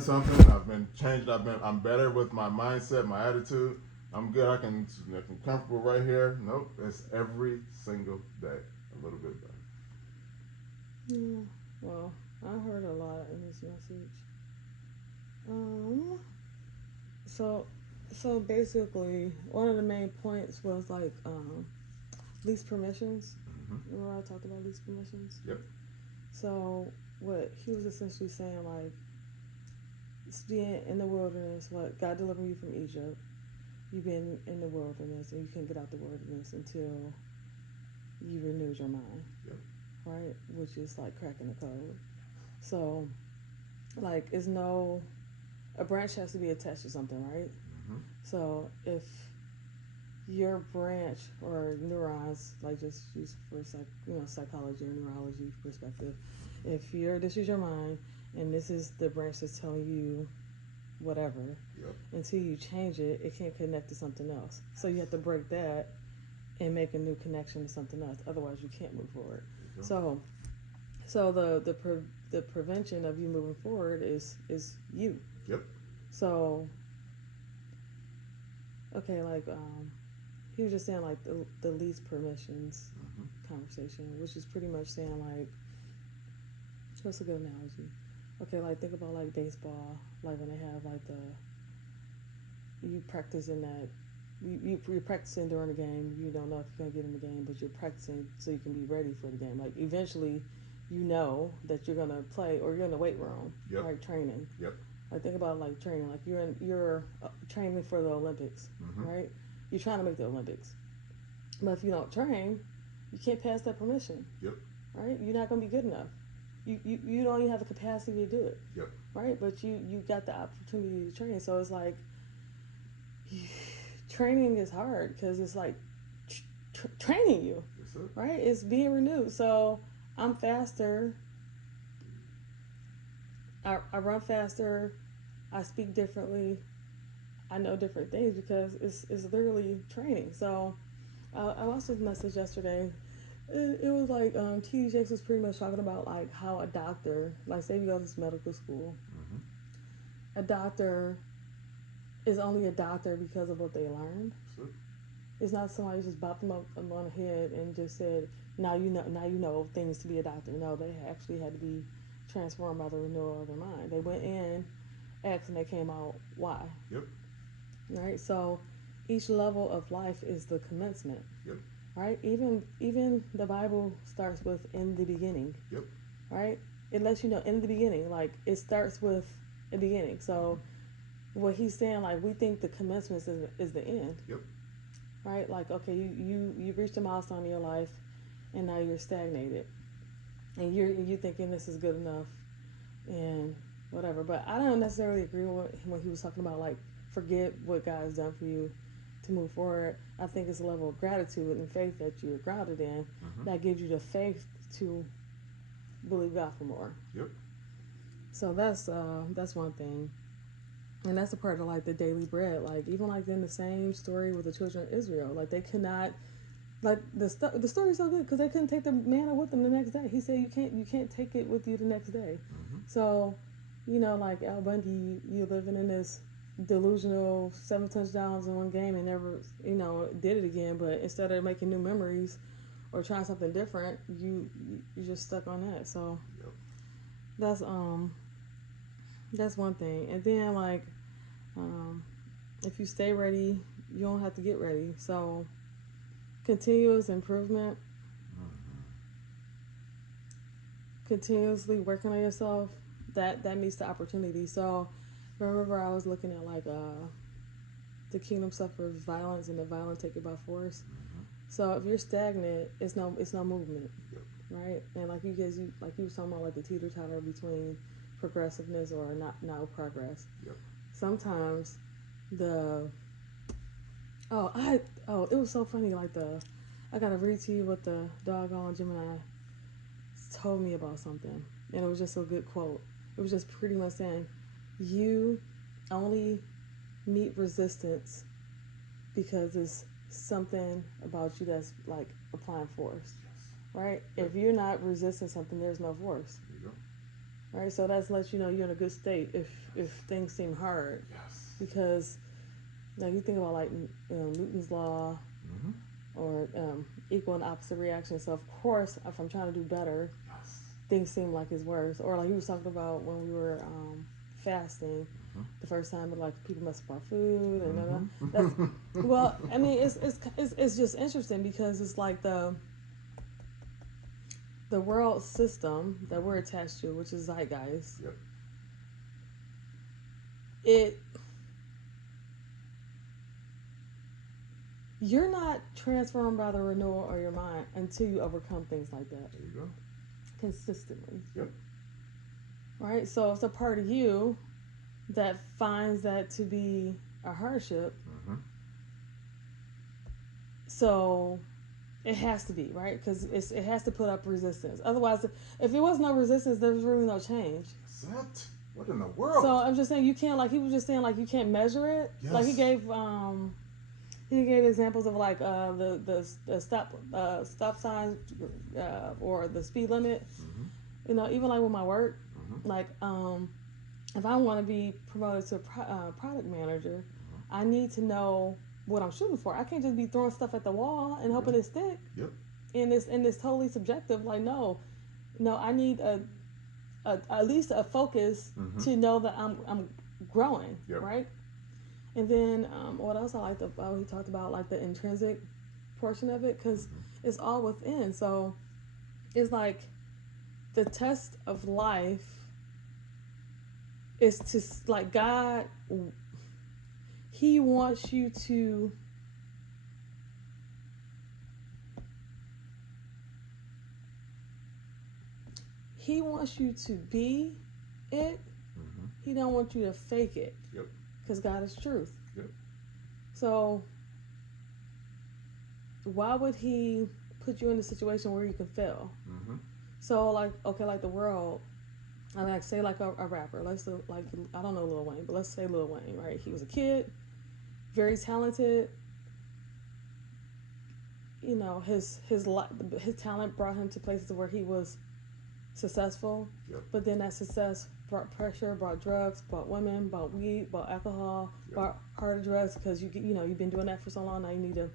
something. I've been changed. I'm better with my mindset, my attitude. I'm good. I'm comfortable right here. Nope. It's every single day a little bit better. Yeah. Well, I heard a lot in this message. Um. So, so basically, one of the main points was like lease permissions. Mm-hmm. Remember I talked about lease permissions? Yep. So what he was essentially saying, like, being in the wilderness, what God delivered you from Egypt, you've been in the wilderness and you can't get out the wilderness until you renewed your mind, Yep. right? Which is like cracking the code. So, like, it's no, a branch has to be attached to something, right? Mm-hmm. So if your branch or neurons, like just use for psychology or neurology perspective, if you're this is your mind and this is the branch that's telling you whatever, Yep. until you change it, it can't connect to something else. So you have to break that and make a new connection to something else. Otherwise, you can't move forward. So, so the prevention of you moving forward is you. Yep. So okay, like he was just saying like the least permissions Mm-hmm. conversation, which is pretty much saying like what's a good analogy? Okay, like think about like baseball, like when they have like the you practice in that you're practicing during the game. You don't know if you're gonna get in the game, but you're practicing so you can be ready for the game. Like eventually, you know that you're gonna play, or you're in the weight room, Yep. like training. Yep. Like think about like training. Like you're training for the Olympics, Mm-hmm. right? You're trying to make the Olympics, but if you don't train, you can't pass that permission, Yep. right? You're not gonna be good enough. You don't even have the capacity to do it, Yep. right? But you got the opportunity to train. So it's like training is hard because it's like training you, Yes, sir. right? It's being renewed. So I'm faster. I run faster. I speak differently. I know different things because it's literally training. So I watched this message yesterday. It was like T.D. Jakes was pretty much talking about like how a doctor, like say you go to medical school, Mm-hmm. a doctor is only a doctor because of what they learned. Yes, It's not somebody just bopped them up on the head and just said, now you know things to be a doctor. No, they actually had to be transformed by the renewal of their mind. They went in, asked, and they came out. Why? yep. Right. So each level of life is the commencement. Yep. Right. Even the Bible starts with in the beginning. Yep. Right. It lets you know in the beginning. Like it starts with a beginning. Mm-hmm. So what he's saying, like we think the commencement is the end. Yep. Right. Like okay, you reached a milestone in your life and now you're stagnated and you thinking this is good enough and whatever. But I don't necessarily agree with what he was talking about, like forget what God has done for you to move forward. I think it's a level of gratitude and faith that you're grounded in Mm-hmm. that gives you the faith to believe God for more. Yep. So that's one thing. And that's a part of like the daily bread. Like even like in the same story with the children of Israel, like they could not like the story's so good because they couldn't take the manna with them the next day. He said you can't take it with you the next day. Mm-hmm. So, like Al Bundy, you living in this delusional 7 touchdowns in one game and never did it again. But instead of making new memories or trying something different, you just stuck on that. So Yep. that's that's one thing. And then like um, if you stay ready, you don't have to get ready. So continuous improvement, Mm-hmm. continuously working on yourself, that meets the opportunity. So remember I was looking at like the kingdom suffers violence and the violent take it by force. Mm-hmm. So if you're stagnant, it's no movement, Yep. right? And like you like you was talking about like the teeter totter between progressiveness or not no progress. Yep. Sometimes the oh I oh it was so funny like the I gotta read to you what the doggone Gemini told me about something, and it was just a good quote. It was just pretty much saying, "You only meet resistance because it's something about you that's like applying force, Yes. right? Yep. If you're not resisting something, there's no force, There you go. right? So that's lets you know you're in a good state if things seem hard, Yes. because now you think about like Newton's law Mm-hmm. or equal and opposite reaction. So of course, if I'm trying to do better, Yes. things seem like it's worse. Or like he was talking about when we were fasting Mm-hmm. the first time, but like people mess about food and that's Mm-hmm. well. I mean, it's just interesting because it's like the world system that we're attached to, which is zeitgeist. Yep. It You're not transformed by the renewal of your mind until you overcome things like that There you go. consistently. Yep. Right? So it's a part of you that finds that to be a hardship. Mm-hmm. So it has to be, right? Because it has to put up resistance. Otherwise, if there was no resistance, there's really no change. That's it. What in the world? So I'm just saying you can't, like he was just saying, like you can't measure it. Yes. Like he gave examples of like the stop signs or the speed limit. Mm-hmm. You know, even like with my work, Mm-hmm. like if I want to be promoted to a product manager, Mm-hmm. I need to know what I'm shooting for. I can't just be throwing stuff at the wall and hoping it stick. Yep. And it's totally subjective. Like no, I need at least a focus Mm-hmm. to know that I'm growing, Yep. right? And then what else I liked about he talked about like the intrinsic portion of it because Mm-hmm. it's all within. So it's like the test of life is to like God. He wants you to be it. Mm-hmm. He don't want you to fake it. Yep. Because God is truth. Yep. So why would he put you in a situation where you can fail? Mm-hmm. So like okay, like the world, I like say like a rapper. Let's like I don't know Lil Wayne, but let's say Lil Wayne, right? He was a kid, very talented. You know his talent brought him to places where he was successful. Yep. But then that success brought pressure, brought drugs, brought women, brought weed, brought alcohol, Yep. brought harder drugs because you've been doing that for so long. Now you need to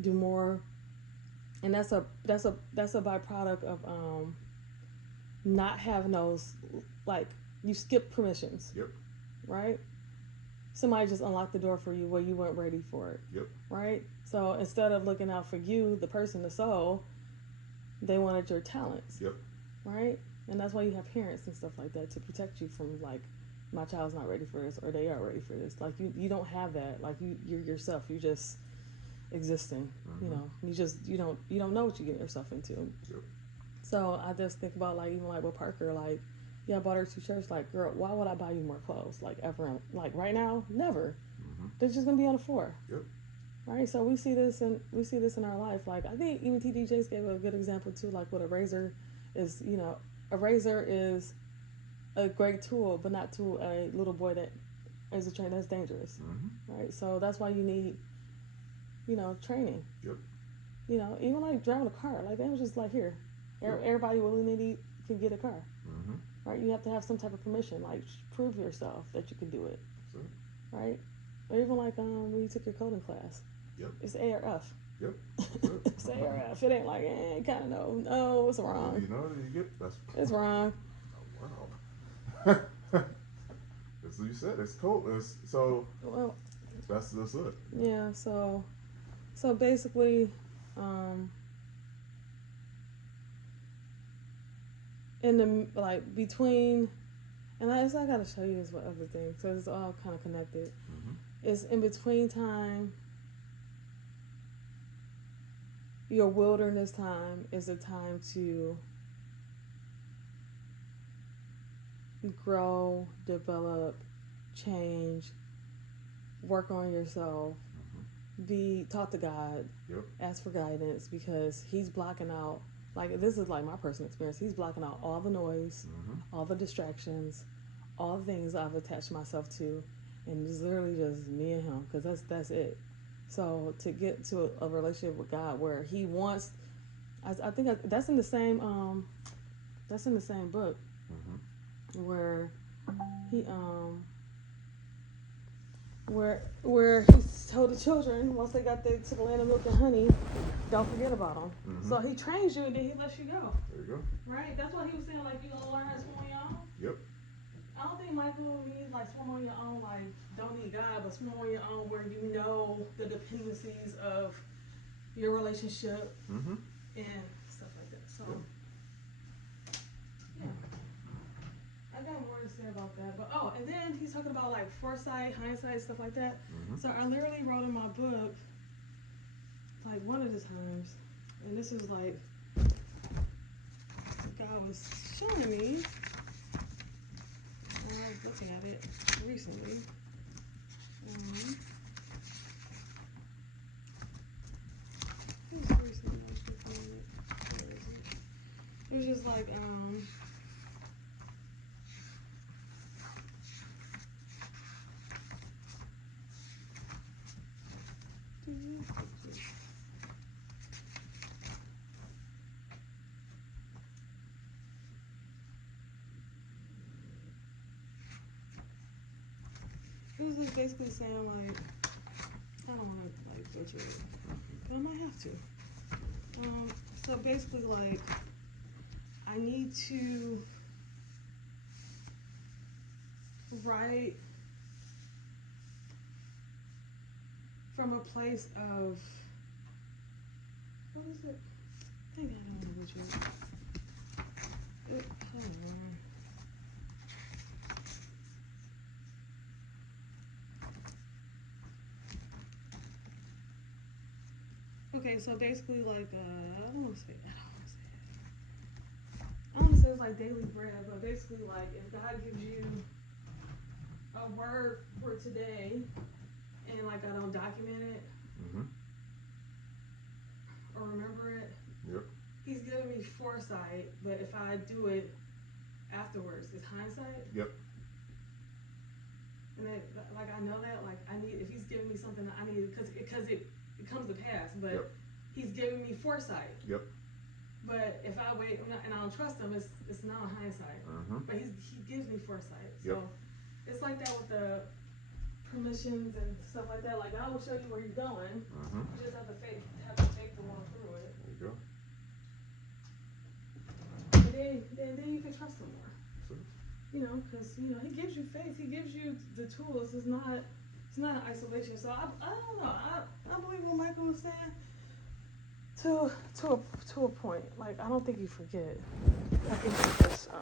do more, and that's a byproduct of not having those like you skip permissions, Yep. right? Somebody just unlocked the door for you where you weren't ready for it, Yep. right? So instead of looking out for you, the person, the soul, they wanted your talents, Yep. right? And that's why you have parents and stuff like that to protect you from like my child's not ready for this or they are ready for this. Like you don't have that. Like you're yourself. You just existing. Mm-hmm. You know. You don't know what you get yourself into. Yep. So I just think about like even like with Parker, like yeah, I bought her 2 shirts. Like girl, why would I buy you more clothes? Like ever? Like right now, never. Mm-hmm. They're just gonna be on the floor. Yep. Right. So we see this in our life. Like I think even TD Jakes gave a good example too. Like what a razor is. You know, a razor is a great tool, but not to a little boy that is a train that's dangerous. Mm-hmm. Right. So that's why you need training. Yep. Even like driving a car. Like they was just like here, Yep. everybody willy-nilly can get a car. Mm-hmm. Right. You have to have some type of permission. Like prove yourself that you can do it. That's it. Right. Or even like when you took your coding class. Yep. It's ARF. Yep. That's it. It's ARF. It ain't like kind of no, it's wrong. You know you get that's. It's wrong. Oh, wow. As you said, it's cool. So Well, that's it. yeah. So basically, in the like between, and I gotta show you this with other things because it's all kind of connected. Mm-hmm. It's in between time. Your wilderness time is a time to grow, develop, change, work on yourself, be talk to God, Yep. ask for guidance because He's blocking out. Like this is like my personal experience. He's blocking out all the noise, Mm-hmm. all the distractions, all the things I've attached myself to, and it's literally just me and Him because that's it. So to get to a relationship with God where He wants, I think that's in the same book. Mm-hmm. where he where he told the children once they got there to the land of milk and honey, don't forget about them. Mm-hmm. So he trains you and then he lets you go. There you go. Right? That's what he was saying. Like you gonna learn how to swim on your own. Yep. I don't think Michael means like swim on your own, like don't need God, but swim on your own where you know the dependencies of your relationship Mm-hmm. and stuff like that. So Yep. yeah, I got more to say about that. But oh, and then he's talking about like foresight, hindsight, stuff like that. Mm-hmm. So I literally wrote in my book like one of the times, and this is like God was showing me. I was looking at it recently. It was just like it was just basically saying like I don't want to like butcher it, but I might have to. So basically like I need to write from a place of what is it? I think I don't want to butcher it. Hold on. Okay, so basically like I don't want to say it. I don't want to say it's like daily bread, but basically like if God gives you a word for today and like I don't document it Mm-hmm. or remember it, Yep. He's giving me foresight, but if I do it afterwards, it's hindsight. Yep. And then, like I know that, like I need if He's giving me something that I need because it comes to pass, but Yep. He's giving me foresight. Yep. But if I wait and I don't trust Him, it's not hindsight. Mm-hmm. But He gives me foresight. Yep. So it's like that with the permissions and stuff like that. Like I will show you where you're going. Mm-hmm. You just have the faith to walk through it. There you go. And then you can trust Him more. So, You know, because you know He gives you faith. He gives you the tools. It's not isolation. So I don't know. I believe what Michael was saying. To a point. Like I don't think you forget. I think you just